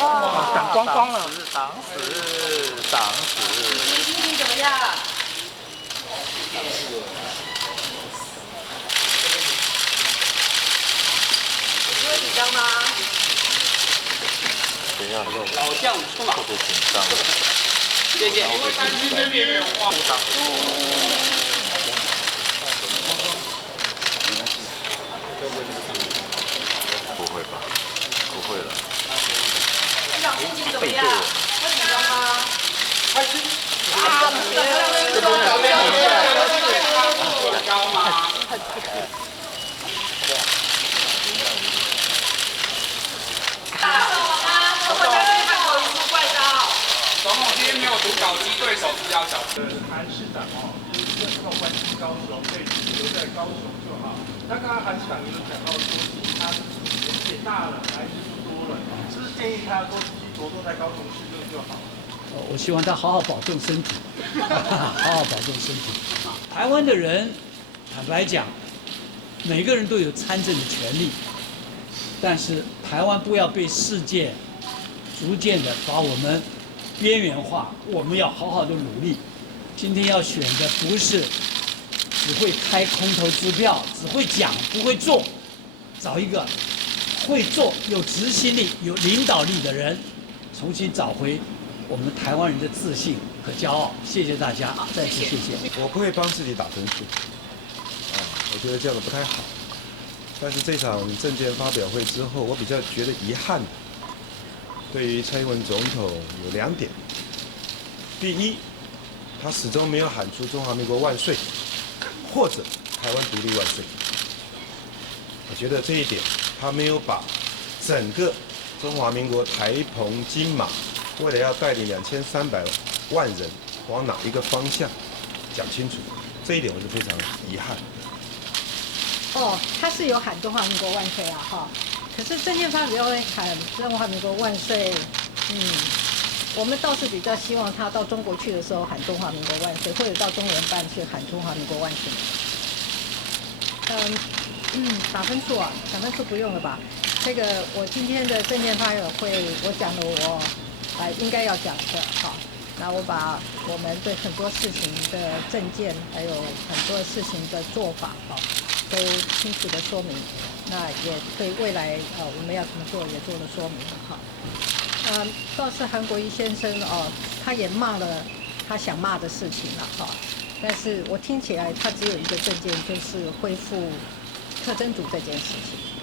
哇，挡光光了。挡死。心情怎么样？你会紧张吗？等一下，老将出马，特别紧张。谢谢。我担心这边有慌张。不会吧？不会了。队长心情怎么样？会紧张吗？开心。这边高吗？总统今天没有读稿机，对手是要小心。韩市长就是更要关心高雄，可以留在高雄就好。那刚刚韩市长也有讲到说，其实他年纪也大了，孩子不多了，是不是建议他多出去着重在高雄市就好？我希望他好好保重身体，好好保重身体。台湾的人，坦白讲，每个人都有参政的权利，但是台湾不要被世界逐渐的把我们边缘化，我们要好好的努力。今天要选的不是只会开空头支票、只会讲不会做，找一个会做、有执行力、有领导力的人，重新找回我们台湾人的自信和骄傲。谢谢大家，再次谢谢。我不会帮自己打分数，我觉得这样的不太好。但是这场政见发表会之后，我比较觉得遗憾的，对于蔡英文总统有2点。第一，他始终没有喊出中华民国万岁，或者台湾独立万岁。我觉得这一点，他没有把整个中华民国台澎金马，为了要带领2300万人往哪一个方向讲清楚，这一点我是非常遗憾。他是有喊中华民国万岁啊，哈。可是政见发表会喊中华民国万岁，我们倒是比较希望他到中国去的时候喊中华民国万岁，或者到中联办去喊中华民国万岁。打分数啊，打分数不用了吧？这个我今天的政见发表会，我讲了我应该要讲的，哈。那我把我们对很多事情的政见，还有很多事情的做法，都清楚的说明。那也对未来我们要怎么做也做了说明哈。倒是韩国瑜先生他也骂了他想骂的事情了哈，但是我听起来他只有一个政见，就是恢复特侦组这件事情。